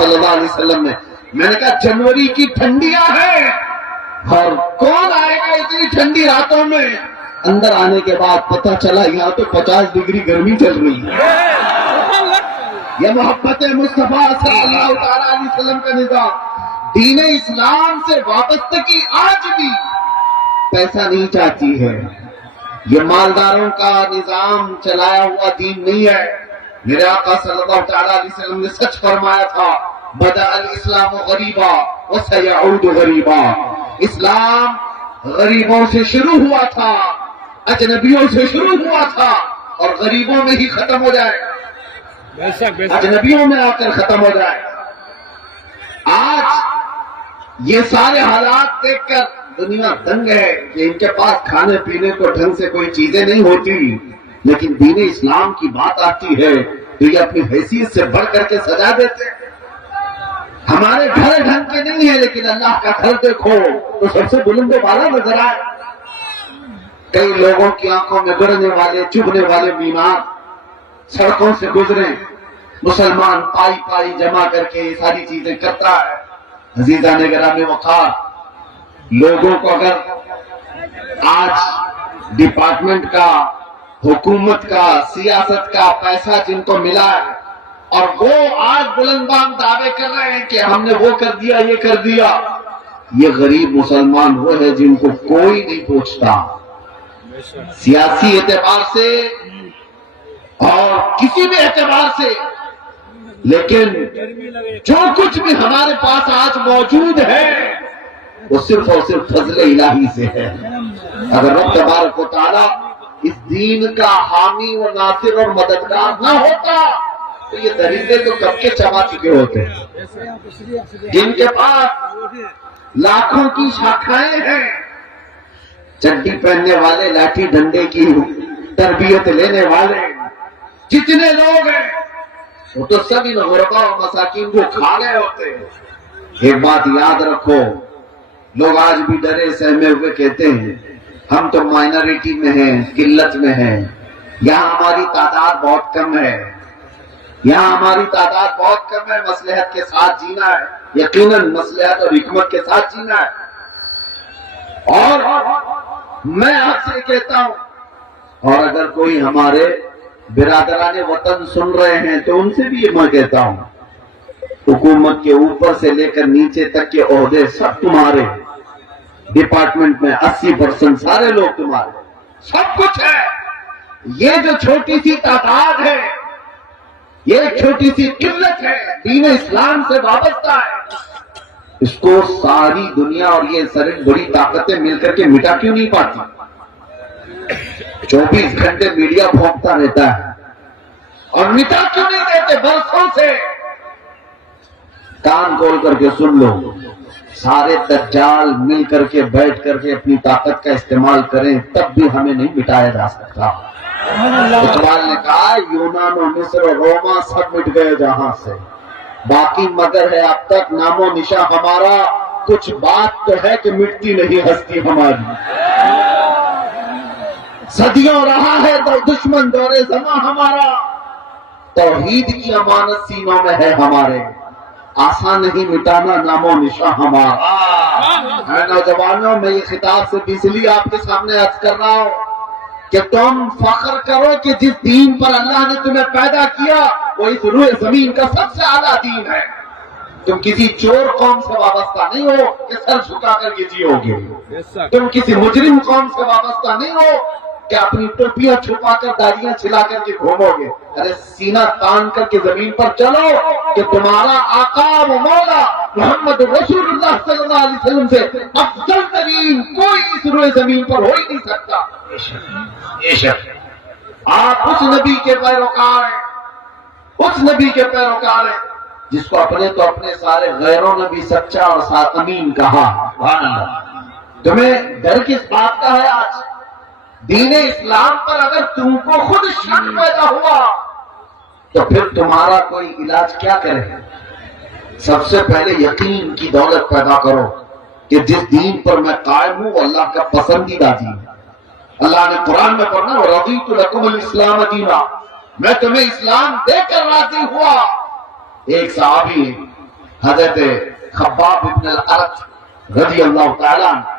صلی اللہ علیہ وسلم نے. میں نے کہا جنوری کی ٹھنڈیاں ہیں اور کون آئے گا اتنی ٹھنڈی راتوں میں. اندر آنے کے بعد پتہ چلا یہاں تو 50 ڈگری گرمی چل رہی ہے. یہ محبت مصطفیٰ صلی اللہ تعالیٰ علیہ وسلم کا نظام. دین اسلام سے وابستگی آج بھی پیسہ نہیں چاہتی ہے. یہ مالداروں کا نظام چلایا ہوا دین نہیں ہے. میرے آقا صلی اللہ تعالیٰ علیہ وسلم نے سچ فرمایا تھا بدأ الاسلام غریبا وسیعود غریبا. اسلام غریبوں سے شروع ہوا تھا, اجنبیوں سے شروع ہوا تھا اور غریبوں میں ہی ختم ہو جائے گا, اجنبیوں میں آ کر ختم ہو جائے گا. آج یہ سارے حالات دیکھ کر دنیا دنگ ہے کہ ان کے پاس کھانے پینے کو ڈھنگ سے کوئی چیزیں نہیں ہوتی, لیکن دین اسلام کی بات آتی ہے تو یہ اپنی حیثیت سے بڑھ کر کے سجا دیتے ہیں. ہمارے گھر ڈھنگ کے نہیں ہے لیکن اللہ کا گھر دیکھو تو سب سے بلند و بالا نظر آئے. کئی لوگوں کی آنکھوں میں گڑنے والے چبھنے والے بیمار سڑکوں سے گزرے, مسلمان پائی پائی جمع کر کے یہ ساری چیزیں کرتا ہے. عزیزان گرامی وقار, لوگوں کو اگر آج ڈپارٹمنٹ کا, حکومت کا, سیاست کا پیسہ جن کو ملا ہے اور وہ آج بلند بام دعوے کر رہے ہیں کہ ہم نے وہ کر دیا یہ کر دیا, یہ غریب مسلمان وہ ہے جن کو کوئی نہیں پوچھتا سیاسی اعتبار سے اور کسی بھی اعتبار سے. لیکن جو کچھ بھی ہمارے پاس آج موجود ہے وہ صرف اور صرف فضل الہی سے ہے. اگر رب تبارک و تعالیٰ اس دین کا حامی و ناصر اور مددگار نہ ہوتا تو یہ درندے تو کب کے چبا چکے ہوتے ہیں. جن کے پاس لاکھوں کی شاخائیں ہیں, چڈی پہننے والے, لاٹھی ڈنڈے کی تربیت لینے والے جتنے لوگ ہیں وہ تو سب ان غربا اور مساکین کو کھا گئے ہوتے ہیں. ایک بات یاد رکھو, لوگ آج بھی ڈرے سہمے ہوئے کہتے ہیں ہم تو مائنورٹی میں ہیں, قلت میں ہیں, یہاں ہماری تعداد بہت کم ہے, یہاں ہماری تعداد بہت کم ہے, مصلحت کے ساتھ جینا ہے, یقیناً مصلحت اور حکمت کے ساتھ جینا ہے. اور میں آپ سے کہتا ہوں, اور اگر کوئی ہمارے برادران وطن سن رہے ہیں تو ان سے بھی میں کہتا ہوں, حکومت کے اوپر سے لے کر نیچے تک کے عہدے سب تمہارے, ڈپارٹمنٹ میں 80% سارے لوگ تمہارے, سب کچھ ہے. یہ جو چھوٹی سی تعداد ہے, یہ چھوٹی سی قلت ہے, دین اسلام سے وابستہ ہے, اس کو ساری دنیا اور یہ ساری بڑی طاقتیں مل کر کے مٹا کیوں نہیں پاتی؟ 24 گھنٹے میڈیا بھونکتا رہتا ہے اور مٹا کیوں نہیں دیتے برسوں سے؟ کان کھول کر کے سن لو, سارے دجال مل کر کے بیٹھ کر کے اپنی طاقت کا استعمال کریں تب بھی ہمیں نہیں مٹایا جا سکتا. اقبال نے کہا یونان و مصر و روما سب مٹ گئے جہاں سے, باقی مگر ہے اب تک نام و نشاں ہمارا, کچھ بات تو ہے کہ مٹتی نہیں ہستی ہماری. صدیوں رہا ہے تو دشمن دور زماں ہمارا, توحید کی امانت سینوں میں ہے ہمارے, آسان نہیں مٹانا نام و نشاں ہمارا. اے نوجوانوں, میں یہ خطاب سے اس لیے آپ کے سامنے عرض کر رہا ہوں کہ تم فخر کرو کہ جس دین پر اللہ نے تمہیں پیدا کیا وہ اس روح زمین کا سب سے اعلیٰ دین ہے. تم کسی چور قوم سے وابستہ نہیں ہو کہ سر جھکا کر کے جیو گے, تم کسی مجرم قوم سے وابستہ نہیں ہو کہ اپنی ٹوپیاں چھپا کر داڑیاں چھلا کر کے گھومو گے. ارے سینہ تان کر کے زمین پر چلو کہ تمہارا آقا و مولا محمد رسول اللہ صلی اللہ علیہ وسلم سے افضل ترین کوئی اس روح زمین پر ہو ہی نہیں سکتا. آپ اس نبی کے پیروکار ہیں, اس نبی کے پیروکار ہیں جس کو اپنے تو اپنے سارے غیروں نے بھی سچا اور ساتھ امین کہا. تمہیں ڈر کس بات کا ہے؟ آج دین اسلام پر اگر تم کو خود شک پیدا ہوا تو پھر تمہارا کوئی علاج کیا کرے؟ سب سے پہلے یقین کی دولت پیدا کرو کہ جس دین پر میں قائم ہوں وہ اللہ کا پسندیدہ دین ہے. اللہ نے قرآن میں پڑھنا وَرَضِيتُ لَكُمُ الْإِسْلَامَ دِينًا, میں تمہیں اسلام دے کر راضی ہوا. ایک صحابی حضرت خباب ابن الارت رضی اللہ تعالیٰ عنہ